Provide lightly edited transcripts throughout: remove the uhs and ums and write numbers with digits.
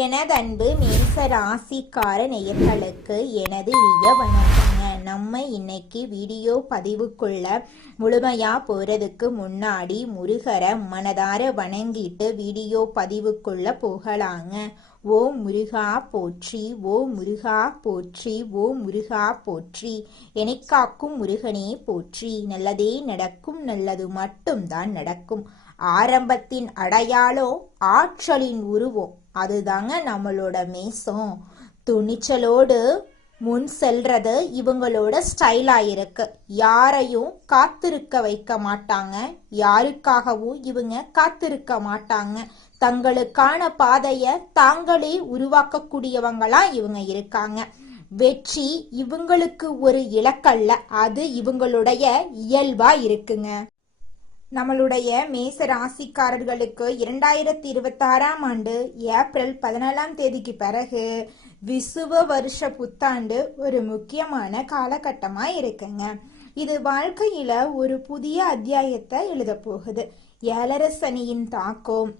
எனதன்பு மேச ராசிக்கார நேயர்களுக்கு எனது இனிய வணக்கங்க. நம்ம இன்னைக்கு வீடியோ பதிவுக்குள்ள முழுமையா போறதுக்கு முன்னாடி முருகரை மனதார வணங்கிட்டு வீடியோ பதிவுக்குள்ள போகலாங்க. ஓ முருகா போற்றி, ஓ முருகா போற்றி, ஓ முருகா போற்றி, எனைக்காக்கும் முருகனே போற்றி. நல்லதே நடக்கும், நல்லது மட்டும்தான் நடக்கும். ஆரம்பத்தின் அடையாளம் ஆற்றலின் உருவம், அதுதாங்க நம்மளோட மேசம். துணிச்சலோடு முன் செல்றது இவங்களோட ஸ்டைலா இருக்கு. யாரையும் காத்திருக்க வைக்க மாட்டாங்க, யாருக்காகவும் இவங்க காத்திருக்க மாட்டாங்க. தங்களுக்கான பாதைய தாங்களே உருவாக்கக்கூடியவங்களா இவங்க இருக்காங்க. வெற்றி இவங்களுக்கு ஒரு இலக்கல்ல, அது இவங்களுடைய இயல்பா இருக்குங்க. நம்மளுடைய மேச ராசிக்காரர்களுக்கு 2026ஆம் ஆண்டு ஏப்ரல் 14ஆம் தேதிக்கு பிறகு விசுவ வருஷ புத்தாண்டு ஒரு முக்கியமான காலகட்டமா இருக்குங்க. இது வாழ்க்கையில ஒரு புதிய அத்தியாயத்தை எழுத போகுது. ஏழரை சனியின் தாக்கம்,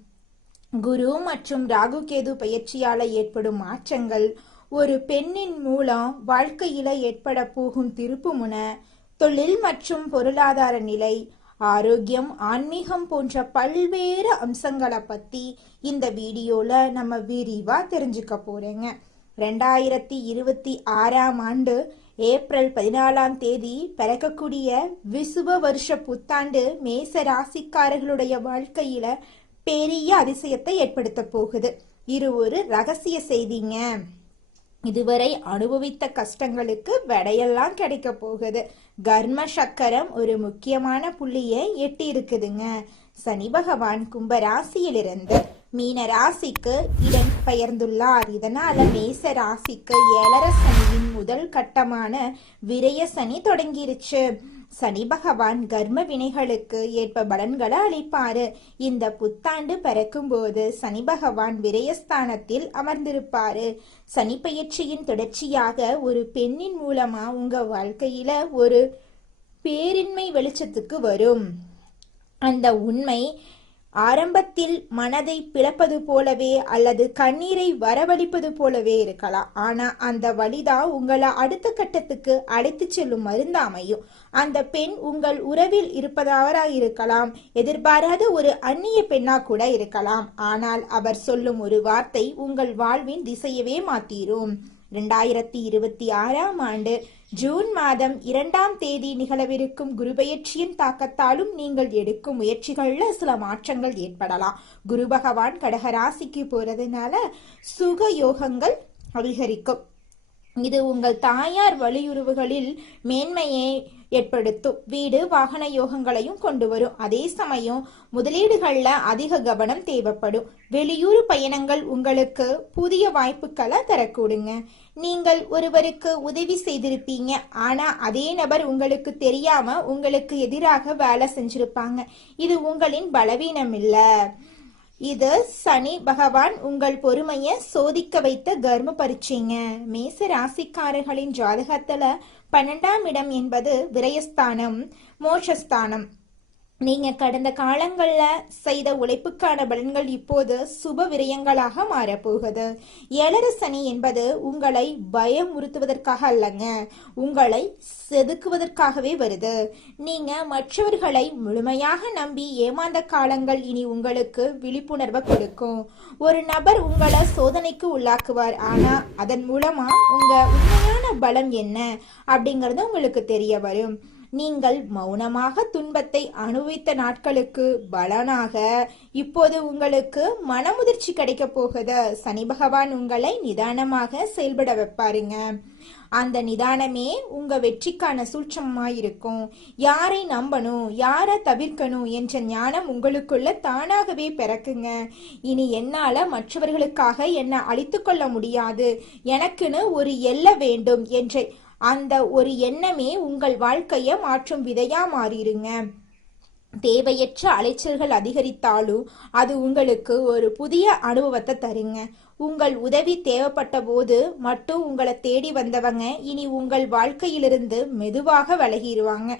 குரு மற்றும் ராகு கேது பயிற்சியால ஏற்படும் மாற்றங்கள், ஒரு பெண்ணின் மூலம் வாழ்க்கையில ஏற்பட போகும் திருப்புமுனை, தொழில் மற்றும் பொருளாதார நிலை, ஆரோக்கியம், ஆன்மீகம் போன்ற பல்வேறு அம்சங்களை பத்தி இந்த வீடியோல நம்ம விரிவா தெரிஞ்சுக்க போறேங்க. 2026ஆம் ஆண்டு ஏப்ரல் 14ஆம் தேதி பிறக்கக்கூடிய விசுவ வருஷ புத்தாண்டு மேச ராசிக்காரர்களுடைய வாழ்க்கையில பெரிய அதிசயத்தை ஏற்படுத்த போகுது. இது ஒரு ரகசிய செய்திங்க. இதுவரை அனுபவித்த கஷ்டங்களுக்கு விடையெல்லாம் கிடைக்க போகுது. கர்ம சக்கரம் ஒரு முக்கியமான புள்ளியை எட்டி இருக்குதுங்க. சனி பகவான் கும்ப ராசியிலிருந்து மீன ராசிக்கு இடம் பெயர்ந்துள்ளார். இதனால மேச ராசிக்கு ஏழரை சனியின் முதல் கட்டமான விரய சனி தொடங்கிருச்சு. சனி பகவான் கர்ம வினைகளுக்கு ஏற்ப பலன்களை அளிப்பாரு. இந்த புத்தாண்டு பிறக்கும் போது சனி பகவான் விரயஸ்தானத்தில் அமர்ந்திருப்பாரு. சனி பயிற்சியின் தொடர்ச்சியாக ஒரு பெண்ணின் மூலமா உங்க வாழ்க்கையில ஒரு பேரின்மை வெளிச்சத்துக்கு வரும். அந்த உண்மை ஆரம்பத்தில் மனதை பிளப்பது போலவே அல்லது கண்ணீரை வரவழிப்பது போலவே இருக்கலாம். ஆனா அந்த வழிதான் உங்களை அடுத்த கட்டத்துக்கு அழைத்து செல்லும் மருந்து அமையும். அந்த பெண் உங்கள் உறவில் இருப்பதாக இருக்கலாம், எதிர்பாராத ஒரு அந்நிய பெண்ணா கூட இருக்கலாம். ஆனால் அவர் சொல்லும் ஒரு வார்த்தை உங்கள் வாழ்வின் திசையவே மாத்திரும். 2026ஆம் ஆண்டு ஜூன் மாதம் 2ஆம் தேதி நிகழவிருக்கும் குரு பெயர்ச்சியின் தாக்கத்தாலும் நீங்கள் எடுக்கும் முயற்சிகள்ல சில மாற்றங்கள் ஏற்படலாம். குரு பகவான் கடகராசிக்கு போறதுனால சுக யோகங்கள் அதிகரிக்கும். இது உங்கள் தாயார் வலியுறவுகளில் மேன்மையை ஏற்படுத்தும். வீடு வாகன யோகங்களையும் கொண்டு வரும். அதே சமயம் முதலீடுகள்ல அதிக கவனம் தேவைப்படும். வெளியூர் பயணங்கள் உங்களுக்கு புதிய வாய்ப்புகளை தரக்கூடுங்க. நீங்கள் ஒருவருக்கு உதவி செய்திருப்பீங்க, ஆனா அதே நபர் உங்களுக்கு தெரியாம உங்களுக்கு எதிராக வேலை செஞ்சிருப்பாங்க. இது உங்களின் பலவீனம் இல்ல, இது சனி பகவான் உங்கள் பொறுமைய சோதிக்க வைத்த கர்ம பரீட்சைங்க. மேச ராசிக்காரர்களின் ஜாதகத்துல 12ஆம் இடம் என்பது விரயஸ்தானம், மோட்சஸ்தானம். நீங்க கடந்த காலங்கள்ல செய்த உழைப்புக்கான பலன்கள் இப்போது சுப விரயங்களாக மாறப்போகுது. ஏழரை சனி என்பது உங்களை பயமுறுத்துவதற்காக அல்லங்க, உங்களை செதுக்குவதற்காகவே வருது. நீங்க மற்றவர்களை முழுமையாக நம்பி ஏமாந்த காலங்கள் இனி உங்களுக்கு விழிப்புணர்வை கொடுக்கும். ஒரு நபர் உங்களை சோதனைக்கு உள்ளாக்குவார், ஆனா அதன் மூலமா உங்க உண்மையான பலம் என்ன அப்படிங்கறது உங்களுக்கு தெரிய வரும். நீங்கள் மௌனமாக துன்பத்தை அனுபவித்த நாட்களுக்கு பலனாக இப்போது உங்களுக்கு மனமுதிர்ச்சி கிடைக்க போகுது. சனி பகவான் உங்களை நிதானமாக செயல்பட வைப்பாருங்க. அந்த நிதானமே உங்க வெற்றிக்கான சூட்சமாயிருக்கும். யாரை நம்பணும், யாரை தவிர்க்கணும் என்ற ஞானம் உங்களுக்குள்ள தானாகவே பிறக்குங்க. இனி என்னால மற்றவர்களுக்காக என்ன அழித்து கொள்ள முடியாது, எனக்குன்னு ஒரு எல்லை வேண்டும் என்ற அந்த ஒரு எண்ணமே உங்கள் வாழ்க்கைய மாற்றும் விதையா மாறிடுங்க. தேவையற்ற அலைச்சல்கள் அதிகரித்தாலும் அது உங்களுக்கு ஒரு புதிய அனுபவத்தை தருங்க. உங்கள் உதவி தேவைப்பட்ட போது மட்டும் உங்களை தேடி வந்தவங்க இனி உங்கள் வாழ்க்கையிலிருந்து மெதுவாக விலகிடுவாங்க.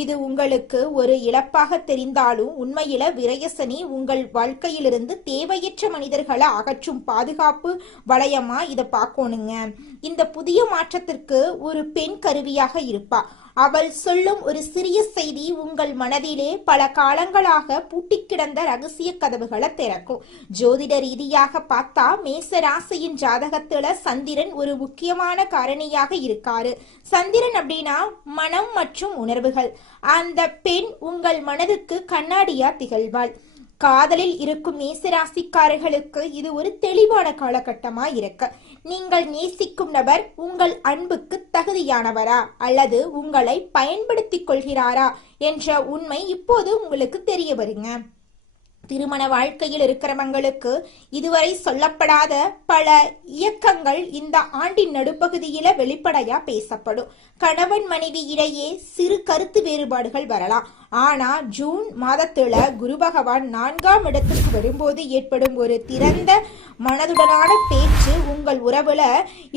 இது உங்களுக்கு ஒரு இழப்பாக தெரிந்தாலும் உண்மையில விரயசனி உங்கள் வாழ்க்கையிலிருந்து தேவையற்ற மனிதர்களை அகற்றும் பாதுகாப்பு வளையமா இதை பார்க்கணுங்க. இந்த புதிய மாற்றத்திற்கு ஒரு பெண் கருவியாக இருப்பா. அவள் சொல்லும் ஒரு சிறிய செய்தி உங்கள் மனதிலே பல காலங்களாக பூட்டி கிடந்த ரகசிய கதவுகளை திறக்கும். ஜோதிட ரீதியாக பார்த்தா மேச ராசியின் ஜாதகத்துல சந்திரன் ஒரு முக்கியமான காரணியாக இருக்காரு. சந்திரன் அப்படின்னா மனம் மற்றும் உணர்வுகள். அந்த பெண் உங்கள் மனதுக்கு கண்ணாடியா திகழ்வாள். காதலில் இருக்கும் மேசராசிக்காரர்களுக்கு இது ஒரு தெளிவான காலகட்டமா இருக்கு. நீங்கள் நேசிக்கும் நபர் உங்கள் அன்புக்கு தகுதியானவரா அல்லது உங்களை பயன்படுத்திக் கொள்கிறாரா என்ற உண்மை இப்போது உங்களுக்கு தெரிய வருங்க. திருமண வாழ்க்கையில் இருக்கிறவங்களுக்கு இதுவரை சொல்லப்படாத பல இயக்கங்கள் இந்த ஆண்டின் நடுப்பகுதியில வெளிப்படையா பேசப்படும். கணவன் மனைவி இடையே சிறு கருத்து வேறுபாடுகள் வரலாம். ஆனா ஜூன் மாதத்துல குரு பகவான் 4ஆம் இடத்துக்கு வரும்போது ஏற்படும் ஒரு திறந்த மனதுடனான பேச்சு உங்கள் உறவுல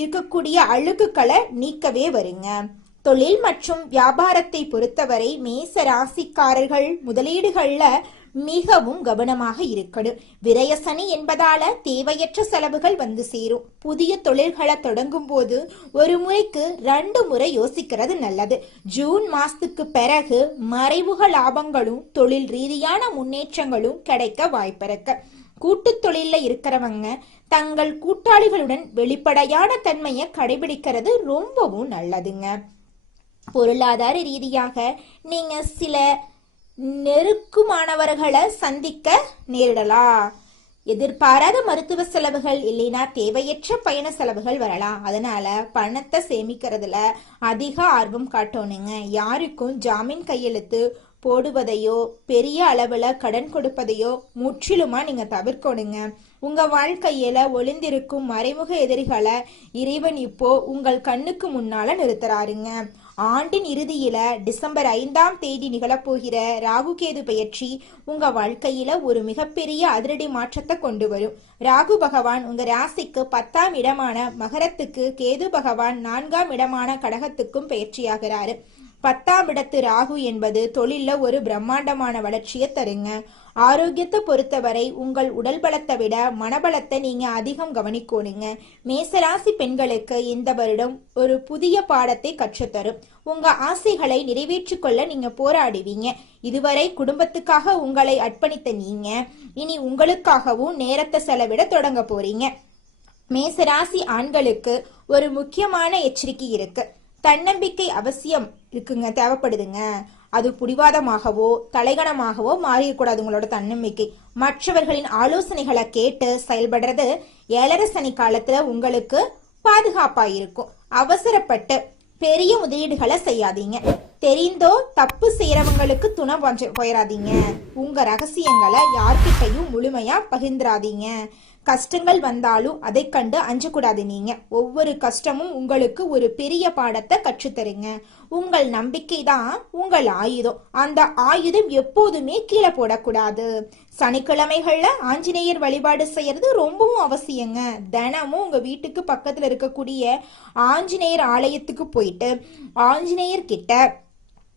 இருக்கக்கூடிய அழுக்குகளை நீக்கவே வருங்க. தொழில் மற்றும் வியாபாரத்தை பொறுத்தவரை மேச ராசிக்காரர்கள் முதலீடுகள்ல மிகவும் கவனமாக இருக்கணும். விரயசனி என்பதால தேவையற்ற செலவுகள் வந்து சேரும். புதிய தொழில்களை தொடங்கும் போது ஒரு முறைக்கு 2 முறை யோசிக்கிறது நல்லது. ஜூன் மாசத்துக்கு பிறகு மறைமுக லாபங்களும் தொழில் ரீதியான முன்னேற்றங்களும் கிடைக்க வாய்ப்பிருக்கு. கூட்டு தொழில இருக்கிறவங்க தங்கள் கூட்டாளிகளுடன் வெளிப்படையான தன்மையை கடைபிடிக்கிறது ரொம்பவும் நல்லதுங்க. பொருளாதார ரீதியாக நீங்க சில நெருக்கமானவர்களை சந்திக்க நேரிடலாம். எதிர்பாராத மருத்துவ செலவுகள் இல்லைன்னா தேவையற்ற பயண செலவுகள் வரலாம். அதனால பணத்தை சேமிக்கிறதுல அதிக ஆர்வம் காட்டணுங்க. யாருக்கும் ஜாமீன் கையெழுத்து போடுவதையோ பெரிய அளவுல கடன் கொடுப்பதையோ முற்றிலுமா நீங்க தவிர்க்கணுங்க. உங்க வாழ்க்கையில ஒளிந்திருக்கும் மறைமுக எதிரிகளை இறைவன் இப்போ உங்கள் கண்ணுக்கு முன்னால நிறுத்துறாருங்க. ஆண்டின் இறுதியில டிசம்பர் 5ஆம் தேதி நிகழப்போகிற ராகு கேது பெயர்ச்சி உங்க வாழ்க்கையில ஒரு மிகப்பெரிய அதிரடி மாற்றத்தை கொண்டு வரும். ராகு பகவான் உங்க ராசிக்கு 10ஆம் இடமான மகரத்துக்கு, கேது பகவான் 4ஆம் இடமான கடகத்துக்கும் பெயர்ச்சியாகிறாரு. 10ஆம் இடத்து ராகு என்பது தொழில ஒரு பிரம்மாண்டமான வளர்ச்சியை தருங்க. ஆரோக்கியத்தை பொறுத்தவரை உங்கள் உடல் பலத்தை விட மனபலத்தை நீங்க அதிகம் கவனிக்கணுங்க. மேசராசி பெண்களுக்கு இந்த வருடம் ஒரு புதிய பாடத்தை கற்றுத்தரும். உங்க ஆசைகளை நிறைவேற்றிக் கொள்ள நீங்க போராடுவீங்க. இதுவரை குடும்பத்துக்காக உங்களை அர்ப்பணித்த நீங்க இனி உங்களுக்காகவும் நேரத்தை செலவிட தொடங்க போறீங்க. மேசராசி ஆண்களுக்கு ஒரு முக்கியமான எச்சரிக்கை இருக்கு. தன்னம்பிக்கை அவசியம் இருக்குங்க, தேவைப்படுதுங்க. அது புடிவாதமாகவோ தலைகணமாகவோ மாறிடக்கூடாது. உங்களோட தன்னம்பிக்கை மற்றவர்களின் ஆலோசனைகளை கேட்டு செயல்படுறது 7.5 சனி காலத்துல உங்களுக்கு பாதுகாப்பா இருக்கும். அவசரப்பட்டு பெரிய முதலீடுகளை செய்யாதீங்க. தெரிந்தோ தப்பு செய்யறவங்களுக்கு துணை போயிடாதீங்க. உங்க ரகசியங்களை யார்கிட்டையும் முழுமையா பகிர்ந்துராதீங்க. கஷ்டங்கள் வந்தாலும் அதை கண்டு அஞ்சக்கூடாது. நீங்க ஒவ்வொரு கஷ்டமும் உங்களுக்கு ஒரு பெரிய பாடத்தை கற்றுத்தருங்க. உங்கள் நம்பிக்கை தான் உங்கள் ஆயுதம். அந்த ஆயுதம் எப்போதுமே கீழே போடக்கூடாது. சனிக்கிழமைகள்ல ஆஞ்சநேயர் வழிபாடு செய்யறது ரொம்பவும் அவசியங்க. தினமும் உங்க வீட்டுக்கு பக்கத்துல இருக்கக்கூடிய ஆஞ்சநேயர் ஆலயத்துக்கு போயிட்டு ஆஞ்சநேயர் கிட்ட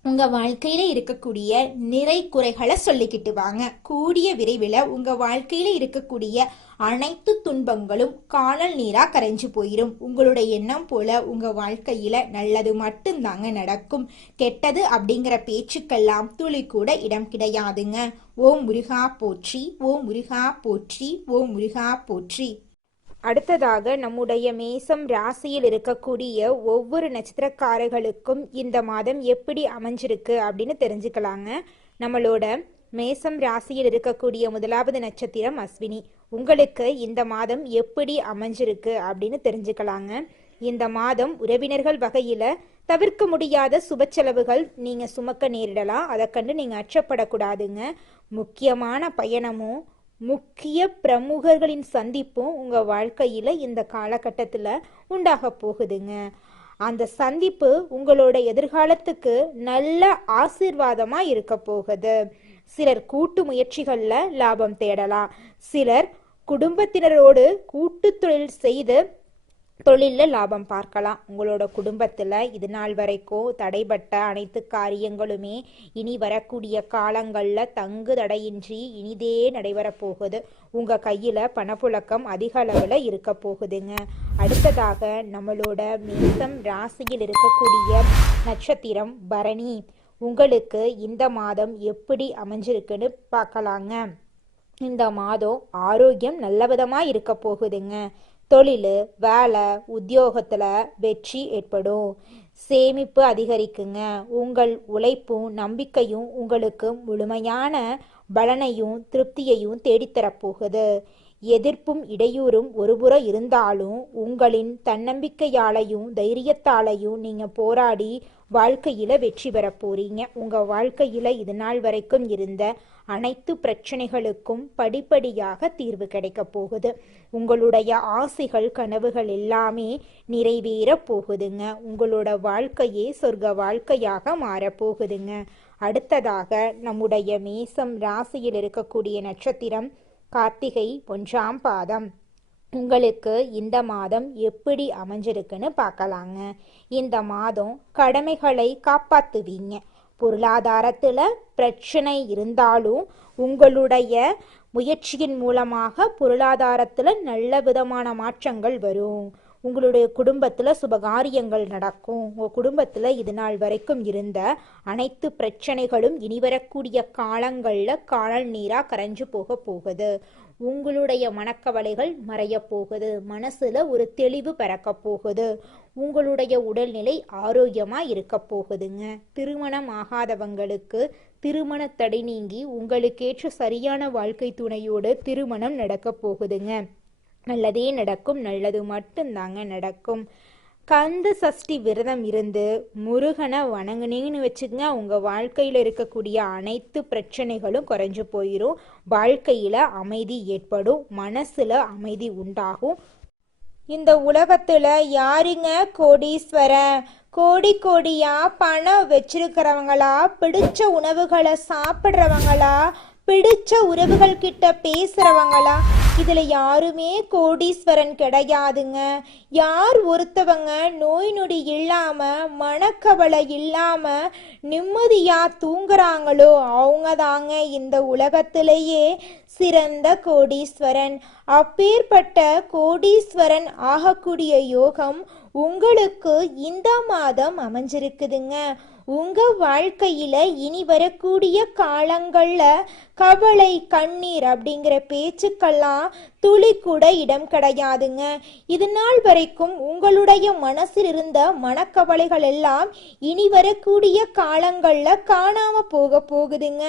உங்க வாழ்க்கையில இருக்கக்கூடிய நிறை குறைகளை சொல்லிக்கிட்டு வாங்க. கூடிய விரைவில் உங்க வாழ்க்கையில இருக்கக்கூடிய அனைத்து துன்பங்களும் காணல் நீரா கரைஞ்சு போயிரும். உங்களுடைய எண்ணம் போல உங்க வாழ்க்கையில நல்லது மட்டும்தாங்க நடக்கும். கெட்டது அப்படிங்கிற பேச்சுக்கெல்லாம் துளி கூட இடம் கிடையாதுங்க. ஓம் முருகா போற்றி, ஓம் முருகா போற்றி, ஓம் முருகா போற்றி. அடுத்ததாக நம்முடைய மேசம் ராசியில் இருக்கக்கூடிய ஒவ்வொரு நட்சத்திரக்காரர்களுக்கும் இந்த மாதம் எப்படி அமைஞ்சிருக்கு அப்படின்னு தெரிஞ்சுக்கலாங்க. நம்மளோட மேசம் ராசியில் இருக்கக்கூடிய முதலாவது நட்சத்திரம் அஸ்வினி. உங்களுக்கு இந்த மாதம் எப்படி அமைஞ்சிருக்கு அப்படின்னு தெரிஞ்சுக்கலாங்க. இந்த மாதம் உறவினர்கள் வகையில தவிர்க்க முடியாத சுப செலவுகள் நீங்க சுமக்க நேரிடலாம். அதை கண்டு நீங்க அச்சப்படக்கூடாதுங்க. முக்கியமான பயணமும் முக்கிய பிரமுகர்களின் சந்திப்பும் உங்க வாழ்க்கையில இந்த காலகட்டத்துல உண்டாக போகுதுங்க. அந்த சந்திப்பு உங்களோட எதிர்காலத்துக்கு நல்ல ஆசீர்வாதமா இருக்க போகுது. சிலர் கூட்டு முயற்சிகள்ல லாபம் தேடலாம். சிலர் குடும்பத்தினரோடு கூட்டு தொழில் செய்து தொழிலில் லாபம் பார்க்கலாம். உங்களோட குடும்பத்தில் இது நாள் வரைக்கும் தடைபட்ட அனைத்து காரியங்களுமே இனி வரக்கூடிய காலங்களில் தங்கு தடையின்றி இனிதே நடைபெறப் போகுது. உங்கள் கையில் பணப்புழக்கம் அதிக அளவில் இருக்க போகுதுங்க. அடுத்ததாக நம்மளோட மேசம் ராசியில் இருக்கக்கூடிய நட்சத்திரம் பரணி. உங்களுக்கு இந்த மாதம் எப்படி அமைஞ்சிருக்குன்னு பார்க்கலாங்க. இந்த மாதம் ஆரோக்கியம் நல்ல விதமாக இருக்க போகுதுங்க. தொழில், வேலை, உத்தியோகத்தில் வெற்றி ஏற்படும். சேமிப்பு அதிகரிக்குங்க. உங்கள் உழைப்பும் நம்பிக்கையும் உங்களுக்கு முழுமையான பலனையும் திருப்தியையும் தேடித்தரப்போகுது. எதிர்ப்பும் இடையூறும் ஒருபுறம் இருந்தாலும் உங்களின் தன்னம்பிக்கையாலையும் தைரியத்தாலையும் நீங்கள் போராடி வாழ்க்கையில் வெற்றி பெற போறீங்க. உங்கள் வாழ்க்கையில் இது நாள் வரைக்கும் இருந்த அனைத்து பிரச்சனைகளுக்கும் படிப்படியாக தீர்வு கிடைக்க போகுது. உங்களுடைய ஆசைகள் கனவுகள் எல்லாமே நிறைவேற போகுதுங்க. உங்களோட வாழ்க்கையே சொர்க்க வாழ்க்கையாக மாறப்போகுதுங்க. அடுத்ததாக நம்முடைய மேசம் ராசியில் இருக்கக்கூடிய நட்சத்திரம் கார்த்திகை 1ஆம் பாதம். உங்களுக்கு இந்த மாதம் எப்படி அமைஞ்சிருக்குன்னு பார்க்கலாங்க. இந்த மாதம் கடமைகளை காப்பாற்றுவீங்க. பொருளாதாரத்தில் பிரச்சனை இருந்தாலும் உங்களுடைய முயற்சியின் மூலமாக பொருளாதாரத்தில் நல்ல விதமான மாற்றங்கள் வரும். உங்களுடைய குடும்பத்தில் சுபகாரியங்கள் நடக்கும். உங்கள் குடும்பத்தில் இது நாள் வரைக்கும் இருந்த அனைத்து பிரச்சனைகளும் இனி வரக்கூடிய காலங்களில் காணல் நீராக கரைஞ்சு போகுது. உங்களுடைய மனக்கவலைகள் மறைய போகுது. மனசில் ஒரு தெளிவு பிறக்க போகுது. உங்களுடைய உடல்நிலை ஆரோக்கியமாக இருக்க போகுதுங்க. திருமணம் ஆகாதவங்களுக்கு திருமண தடை நீங்கி உங்களுக்கேற்ற சரியான வாழ்க்கை துணையோடு திருமணம் நடக்க போகுதுங்க. நல்லதே நடக்கும். நல்லது மட்டும்தாங்க நடக்கும். கந்த சஷ்டி விரதம் இருந்து முருகனை வணங்குனீங்கன்னு வச்சுக்கங்க, உங்கள் வாழ்க்கையில் இருக்கக்கூடிய அனைத்து பிரச்சனைகளும் குறைஞ்சு போயிடும். வாழ்க்கையில் அமைதி ஏற்படும். மனசில் அமைதி உண்டாகும். இந்த உலகத்தில் யாருங்க கோடீஸ்வரன்? கோடி கோடியா பணம் வச்சிருக்கிறவங்களா, பிடிச்ச உணவுகளை சாப்பிட்றவங்களா, பிடிச்ச உறவுகள் கிட்ட பேசுறவங்களா? இதுல யாருமே கோடீஸ்வரன் கிடையாதுங்க. யார் ஒருத்தவங்க நோய் நொடி இல்லாம மனக்கவலை இல்லாம நிம்மதியா தூங்குறாங்களோ அவங்க தாங்க இந்த உலகத்திலேயே சிறந்த கோடீஸ்வரன். அப்பேற்பட்ட கோடீஸ்வரன் ஆகக்கூடிய யோகம் உங்களுக்கு இந்த மாதம் அமைஞ்சிருக்குதுங்க. உங்க வாழ்க்கையில இனி வரக்கூடிய காலங்கள்ல கவலை கண்ணீர் அப்படிங்கிற பேச்சுக்கெல்லாம் துளி கூட இடம் கிடையாதுங்க. இது நாள் வரைக்கும் உங்களுடைய மனசில் இருந்த மனக்கவலைகள் எல்லாம் இனி வரக்கூடிய காலங்கள்ல காணாம போகுதுங்க.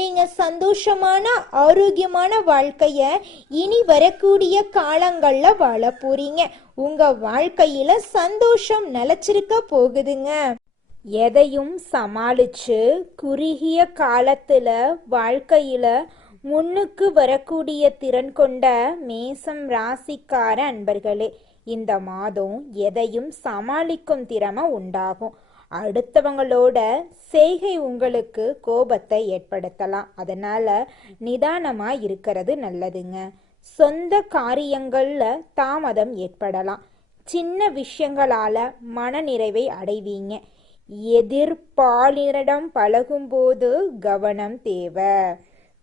நீங்க சந்தோஷமான ஆரோக்கியமான வாழ்க்கைய இனி வரக்கூடிய காலங்கள்ல வாழ போறீங்க. உங்க வாழ்க்கையில சந்தோஷம் நிலைச்சிருக்க போகுதுங்க. எதையும் சமாளிச்சு குறுகிய காலத்துல வாழ்க்கையில முன்னுக்கு வரக்கூடிய திறன் கொண்ட மேசம் ராசிக்கார அன்பர்களே, இந்த மாதம் எதையும் சமாளிக்கும் திறமை உண்டாகும். அடுத்தவங்களோட செய்கை உங்களுக்கு கோபத்தை ஏற்படுத்தலாம். அதனால நிதானமா இருக்கிறது நல்லதுங்க. சொந்த காரியங்கள்ல தாமதம் ஏற்படலாம். சின்ன விஷயங்களால மனநிறைவை அடைவீங்க. எதிர்பாலினரிடம் பழகும்போது கவனம் தேவை.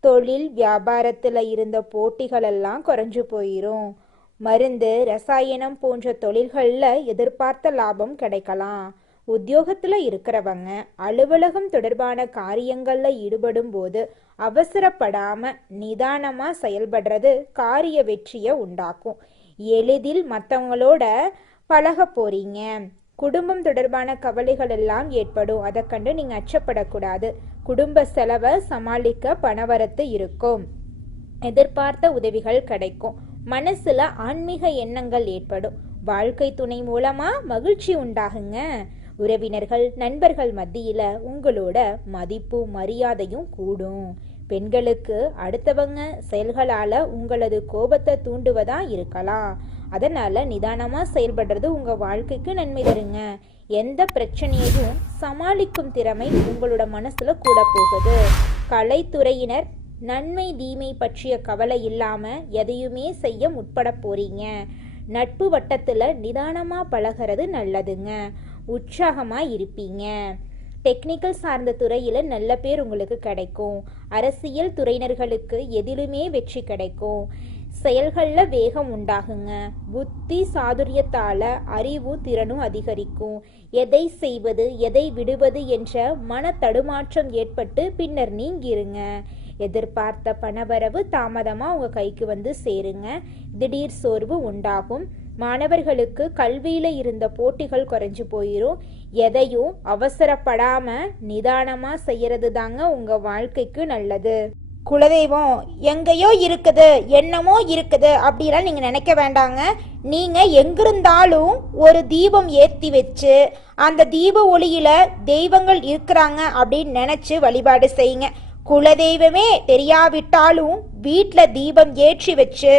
தொழில் வியாபாரத்தில் இருந்த போட்டிகளெல்லாம் குறைஞ்சு போயிடும். மருந்து, ரசாயனம் போன்ற தொழில்களில் எதிர்பார்த்த லாபம் கிடைக்கலாம். உத்தியோகத்தில் இருக்கிறவங்க அலுவலகம் தொடர்பான காரியங்களில் ஈடுபடும் போது அவசரப்படாமல் நிதானமாக செயல்படுறது காரிய வெற்றியை உண்டாக்கும். எளிதில் மற்றவங்களோட பழக போறீங்க. குடும்பம் தொடர்பான கவலைகள் எல்லாம் ஏற்படும். அதை கண்டு நீங்கள் அச்சப்படக்கூடாது. குடும்ப செலவை சமாளிக்க பணவரத்து இருக்கும். எதிர்பார்த்த உதவிகள் கிடைக்கும். மனசுல ஆன்மீக எண்ணங்கள் ஏற்படும். வாழ்க்கை துணை மூலமா மகிழ்ச்சி உண்டாகுங்க. உறவினர்கள் நண்பர்கள் மத்தியில உங்களோட மதிப்பும் மரியாதையும் கூடும். பெண்களுக்கு அடுத்தவங்க செயல்களால உங்களது கோபத்தை தூண்டுவதா இருக்கலாம். அதனால நிதானமா செயல்படுறது உங்க வாழ்க்கைக்கு நன்மை தருங்க. எந்த பிரச்சனையையும் சமாளிக்கும் திறமை உங்களோட மனசுல கூட போகுது. கலைத்துறையினர் நன்மை தீமை பற்றிய கவலை இல்லாமல் எதையுமே செய்ய முற்பட போறீங்க. நட்பு வட்டத்தில் நிதானமாக பழகிறது நல்லதுங்க. உற்சாகமாக இருப்பீங்க. டெக்னிக்கல் சார்ந்த துறையில் நல்ல பேர் உங்களுக்கு கிடைக்கும். அரசியல் துறையினர்களுக்கு எதிலுமே வெற்றி கிடைக்கும். செயல்களில் வேகம் உண்டாகுங்க. புத்தி சாதுரியத்தால் அறிவும் திறனும் அதிகரிக்கும். எதை செய்வது எதை விடுவது என்ற மன தடுமாற்றம் ஏற்பட்டு பின்னர் நீங்கிருங்க. எதிர்பார்த்த பணவரவு தாமதமாக உங்கள் கைக்கு வந்து சேருங்க. திடீர் சோர்வு உண்டாகும். மாணவர்களுக்கு கல்வியில் இருந்த போட்டிகள் குறைஞ்சு போயிடும். எதையும் அவசரப்படாமல் நிதானமாக செய்கிறது தாங்க உங்கள் வாழ்க்கைக்கு நல்லது. குலதெய்வம் எங்கேயோ இருக்குது, என்னமோ இருக்குது அப்படிலாம் நீங்கள் நினைக்க வேண்டாங்க. நீங்கள் எங்கிருந்தாலும் ஒரு தீபம் ஏற்றி வச்சு அந்த தீப ஒளியில் தெய்வங்கள் இருக்கிறாங்க அப்படின்னு நினச்சி வழிபாடு செய்யுங்க. குலதெய்வமே தெரியாவிட்டாலும் வீட்டில் தீபம் ஏற்றி வச்சு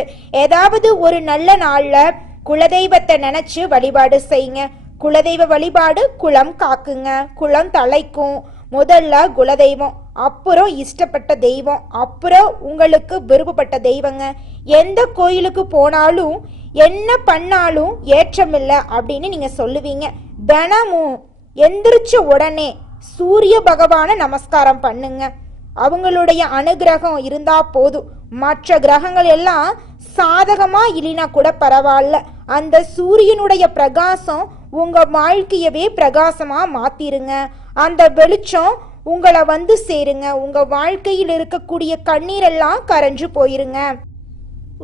ஏதாவது ஒரு நல்ல நாளில் குலதெய்வத்தை நினச்சி வழிபாடு செய்யுங்க. குலதெய்வ வழிபாடு குலம் காக்குங்க, குலம் தலைக்கும். முதல்ல குலதெய்வம், அப்புறம் இஷ்டப்பட்ட தெய்வம், அப்புறம் உங்களுக்கு விருப்பப்பட்ட தெய்வங்க. எந்த கோயிலுக்கு போனாலும் என்ன பண்ணாலும் ஏற்றமில்லை அப்படின்னு நீங்கள் சொல்லுவீங்க. தினமும் எந்திரிச்ச உடனே சூரிய பகவானை நமஸ்காரம் பண்ணுங்க. அவங்களுடைய அனுகிரகம் இருந்தா போதும். மற்ற கிரகங்கள் எல்லாம் சாதகமா இல்லைனா கூட பரவாயில்ல, அந்த சூரியனுடைய பிரகாசம் உங்க வாழ்க்கையவே பிரகாசமா மாத்திருங்க. அந்த வெளிச்சம் உங்களை வந்து சேருங்க. உங்க வாழ்க்கையில் இருக்கக்கூடிய கண்ணீரெல்லாம் கரைஞ்சு போயிருங்க.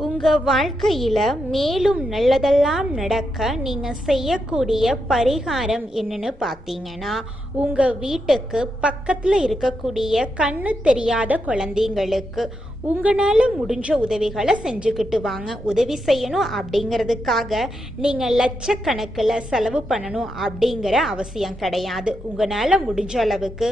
உங்கள் வாழ்க்கையில் மேலும் நல்லதெல்லாம் நடக்க நீங்கள் செய்யக்கூடிய பரிகாரம் என்னன்னு பார்த்தீங்கன்னா, உங்கள் வீட்டுக்கு பக்கத்தில் இருக்கக்கூடிய கண்ணு தெரியாத குழந்தைங்களுக்கு உங்களால் முடிஞ்ச உதவிகளை செஞ்சுக்கிட்டு வாங்க. உதவி செய்யணும் அப்படிங்கிறதுக்காக நீங்கள் லட்சக்கணக்கில் செலவு பண்ணணும் அப்படிங்கிற அவசியம் கிடையாது. உங்களால் முடிஞ்ச அளவுக்கு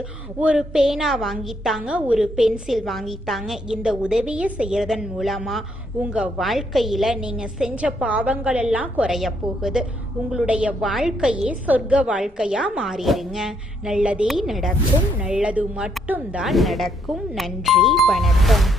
ஒரு பேனா வாங்கித்தாங்க, ஒரு பென்சில் வாங்கித்தாங்க. இந்த உதவியை செய்கிறதன் மூலமாக உங்கள் வாழ்க்கையில் நீங்கள் செஞ்ச பாவங்கள் எல்லாம் குறைய போகுது. உங்களுடைய வாழ்க்கையே சொர்க்க வாழ்க்கையாக மாறிடுங்க. நல்லதே நடக்கும். நல்லது மட்டும்தான் நடக்கும். நன்றி, வணக்கம்.